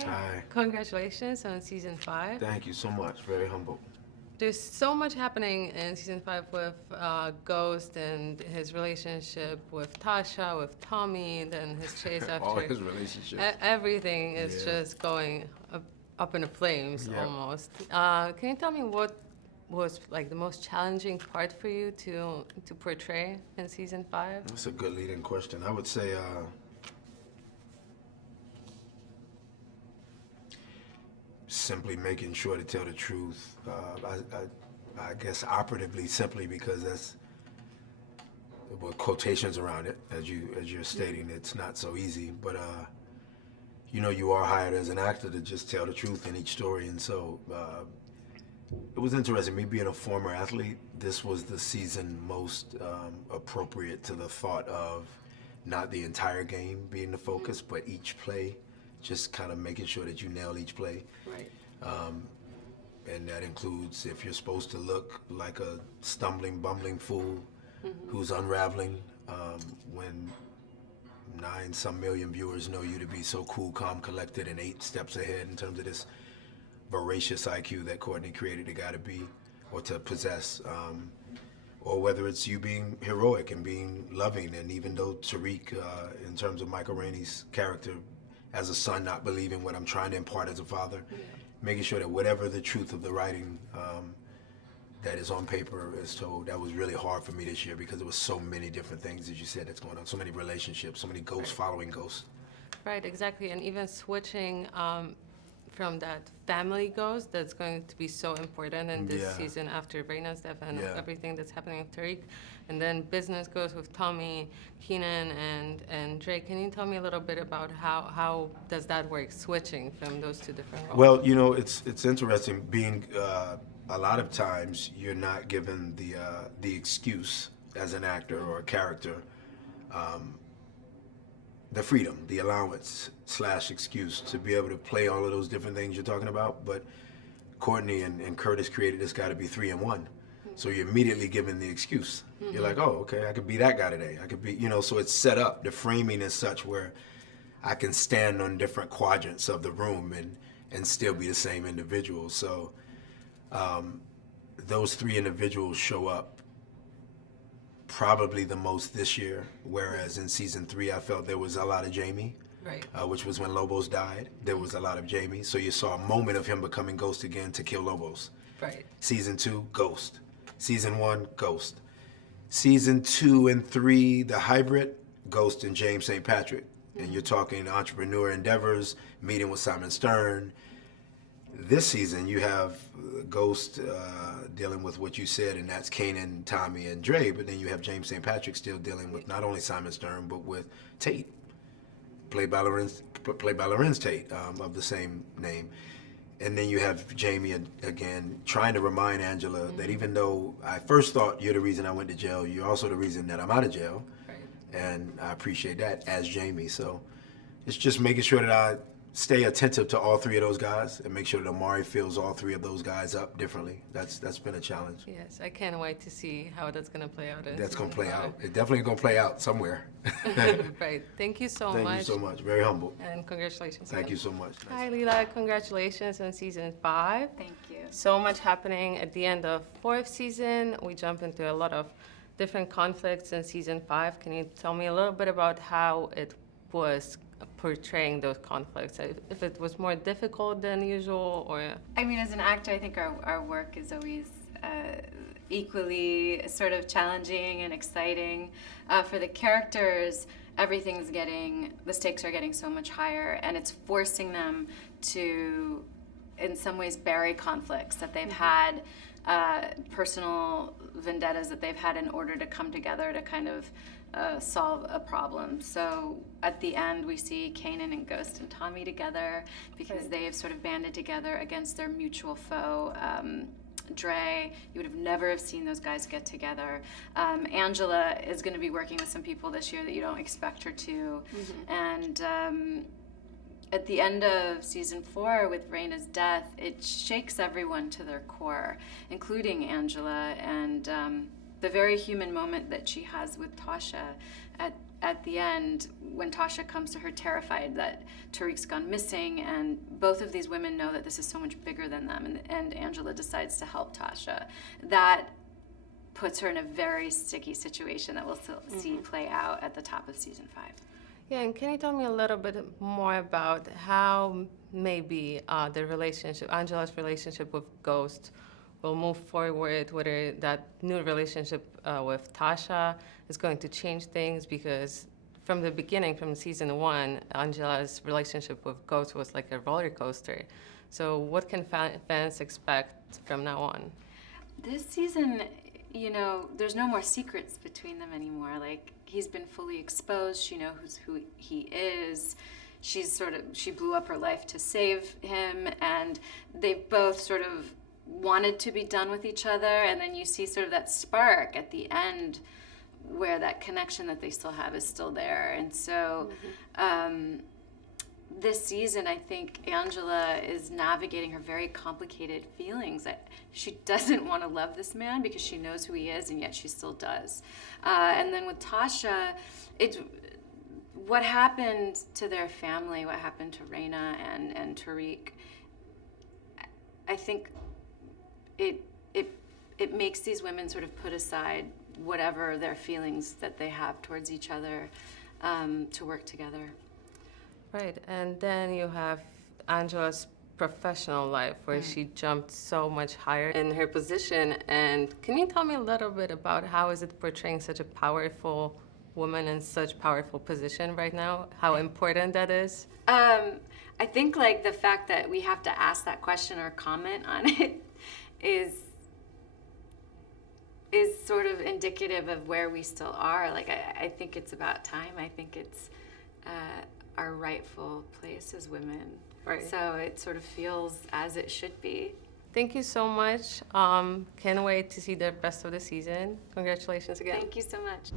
Hi. Hi. Congratulations on season 5. Thank you so much. Very humble. There's so much happening in season 5 with Ghost and his relationship with Tasha, with Tommy, then his chase All after. his relationships. Everything is Yeah. just going up in the flames Yeah. almost. Can you tell me what was like the most challenging part for you to portray in season 5? That's a good leading question. I would say simply making sure to tell the truth. I guess operatively simply because that's with quotations around it, as you're stating, it's not so easy. But you are hired as an actor to just tell the truth in each story, and so it was interesting. Me being a former athlete, this was the season most appropriate to the thought of not the entire game being the focus, but each play, just kind of making sure that you nail each play. Right. And that includes if you're supposed to look like a stumbling, bumbling fool who's unraveling when 9 some million viewers know you to be so cool, calm, collected, and 8 steps ahead in terms of this voracious IQ that Courtney created the guy to be or to possess. Or whether it's you being heroic and being loving, and even though Tariq, in terms of Michael Rainey's character, as a son, not believing what I'm trying to impart as a father, making sure that whatever the truth of the writing that is on paper is told. That was really hard for me this year because there was so many different things, as you said, that's going on, so many relationships, so many ghosts following ghosts. Right, exactly. And even switching from that family ghost that's going to be so important in this Yeah. season after Reina's death and Yeah. everything that's happening with Tariq. And then business goes with Tommy, Keenan, and Drake. Can you tell me a little bit about how does that work, switching from those two different roles? Well, it's interesting being a lot of times you're not given the excuse as an actor or a character, the freedom, the allowance / excuse to be able to play all of those different things you're talking about. But Courtney and Curtis created this guy to be 3 in 1. So you're immediately given the excuse. You're like, oh, okay, I could be that guy today. I could be, so it's set up. The framing is such where I can stand on different quadrants of the room and still be the same individual. So those 3 individuals show up probably the most this year, whereas in season 3 I felt there was a lot of Jamie, Right. Which was when Lobos died. There was a lot of Jamie. So you saw a moment of him becoming Ghost again to kill Lobos. Right. Season 2, Ghost. Season 1, Ghost. Season 2 and 3, the hybrid, Ghost and James St. Patrick. And you're talking entrepreneur endeavors, meeting with Simon Stern. This season, you have Ghost dealing with what you said, and that's Kanan, Tommy, and Dre. But then you have James St. Patrick still dealing with not only Simon Stern, but with Tate, played by Lorenz Tate, of the same name. And then you have Jamie again trying to remind Angela that even though I first thought you're the reason I went to jail, you're also the reason that I'm out of jail. Right. And I appreciate that as Jamie. So it's just making sure that I stay attentive to all 3 of those guys and make sure that Omari fills all 3 of those guys up differently. That's been a challenge. Yes, I can't wait to see how that's going to play out. That's going to play out. It's definitely going to play out somewhere. Right. Thank you so Thank much. you so much. Very humble. And congratulations. Thank again. you so much. Hi, Lela. Congratulations on season 5. Thank you. So much happening at the end of 4th season. We jump into a lot of different conflicts in season 5. Can you tell me a little bit about how it was portraying those conflicts? If it was more difficult than usual, or I mean, as an actor, I think our work is always equally sort of challenging and exciting. For the characters, the stakes are getting so much higher, and it's forcing them to, in some ways, bury conflicts that they've had, personal vendettas that they've had in order to come together to kind of solve a problem. So at the end, we see Kanan and Ghost and Tommy together because they have sort of banded together against their mutual foe, Dre. You would have never have seen those guys get together. Angela is going to be working with some people this year that you don't expect her to. And at the end of season 4 with Reina's death, it shakes everyone to their core, including Angela, and the very human moment that she has with Tasha at the end, when Tasha comes to her terrified that Tariq's gone missing, and both of these women know that this is so much bigger than them, and Angela decides to help Tasha, that puts her in a very sticky situation that we'll see play out at the top of season 5. Yeah, and can you tell me a little bit more about how maybe Angela's relationship with Ghost will move forward, whether that new relationship with Tasha is going to change things, because from the beginning, from season 1, Angela's relationship with Ghost was like a roller coaster. So what can fans expect from now on? This season, there's no more secrets between them anymore. Like, he's been fully exposed. She knows who he is. She blew up her life to save him, and they've both sort of wanted to be done with each other, and then you see sort of that spark at the end where that connection that they still have is still there. And so this season, I think Angela is navigating her very complicated feelings. That she doesn't want to love this man because she knows who he is, and yet she still does. And then with Tasha, it's what happened to their family, what happened to Raina and Tariq. I think it makes these women sort of put aside whatever their feelings that they have towards each other to work together. Right, and then you have Angela's professional life, where she jumped so much higher in her position. And can you tell me a little bit about how is it portraying such a powerful woman in such powerful position right now? How important that is? I think like the fact that we have to ask that question or comment on it is sort of indicative of where we still are. Like, I think it's about time. I think it's our rightful place as women. Right. So it sort of feels as it should be. Thank you so much. Can't wait to see the rest of the season. Congratulations again. Thank you so much.